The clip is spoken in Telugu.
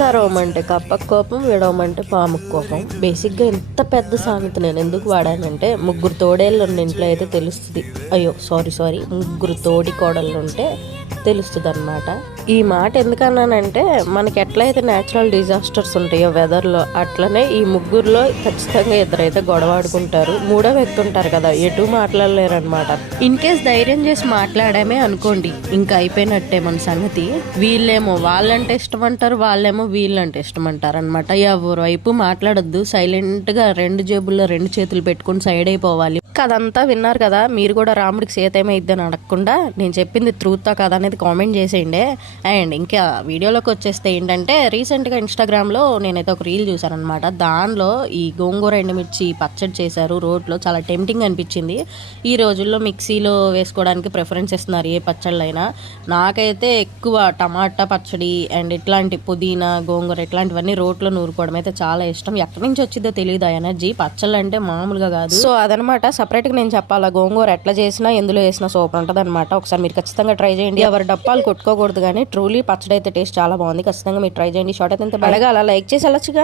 కరవమంటే కప్పకు కోపం, విడవమంటే పాముకు కోపం. బేసిక్గా ఇంత పెద్ద సామెత నేను ఎందుకు వాడానంటే, ముగ్గురు తోడేళ్ళు ఉన్న ఇంట్లో అయితే తెలుస్తుంది. అయ్యో సారీ ముగ్గురు తోడి కోడళ్ళు ఉంటే తెలుస్తుంది అనమాట. ఈ మాట ఎందుకన్నానంటే, మనకి ఎట్లయితే న్యాచురల్ డిజాస్టర్స్ ఉంటాయో వెదర్లో, అట్లనే ఈ ముగ్గురులో ఖచ్చితంగా ఇద్దరైతే గొడవ ఆడుకుంటారు. మూడో వ్యక్తి ఉంటారు కదా, ఎటు మాట్లాడలేరు అనమాట. ఇన్ కేస్ ధైర్యం చేసి మాట్లాడామే అనుకోండి, ఇంకా అయిపోయినట్టే మన సంగతి. వీళ్ళేమో వాళ్ళంటే ఇష్టం అంటారు, వాళ్ళేమో వీళ్ళంటే ఇష్టం అంటారు అనమాట. ఎవరు వైపు మాట్లాడొద్దు, సైలెంట్ గా రెండు జేబుల్లో రెండు చేతులు పెట్టుకుని సైడ్ అయిపోవాలి. కదంతా విన్నారు కదా, మీరు కూడా రాముడికి సీత ఏమైద్దని అడగకుండా నేను చెప్పింది ట్రూతా కదా అనేది కామెంట్ చేసేయండి. అండ్ ఇంకా వీడియోలోకి వచ్చేస్తే ఏంటంటే, రీసెంట్గా ఇన్స్టాగ్రామ్లో నేనైతే ఒక రీల్ చూసాను అనమాట. దానిలో ఈ గోంగూర ఎండుమిర్చి పచ్చడి చేశారు రోట్లో. చాలా టెంప్టింగ్ అనిపించింది. ఈ రోజుల్లో మిక్సీలో వేసుకోవడానికి ప్రిఫరెన్స్ ఇస్తున్నారు ఏ పచ్చళ్ళైనా. నాకైతే ఎక్కువ టమాటా పచ్చడి అండ్ ఇట్లాంటి పుదీనా గోంగూర ఇట్లాంటివన్నీ రోట్లో నూరుకోవడం అయితే చాలా ఇష్టం. ఎక్కడి నుంచి వచ్చిందో తెలియదు ఆ ఎనర్జీ. పచ్చళ్ళు అంటే మామూలుగా కాదు. సో అదనమాట, సపరేట్గా నేను చెప్పాలా, గోంగూర ఎట్లా చేసినా ఎందులో వేసినా సూపర్ ఉంటుంది అనమాట. ఒకసారి మీరు ఖచ్చితంగా ట్రై చేయండి. ఎవరు డప్పాలు కొట్టుకోకూడదు, కానీ ట్రూలీ పచ్చడి అయితే టేస్ట్ చాలా బాగుంది. ఖచ్చితంగా మీరు ట్రై చేయండి. షార్ట్ అయితే బెడగా అలా లైక్ చేసి వెళ్ళొచ్చుగా.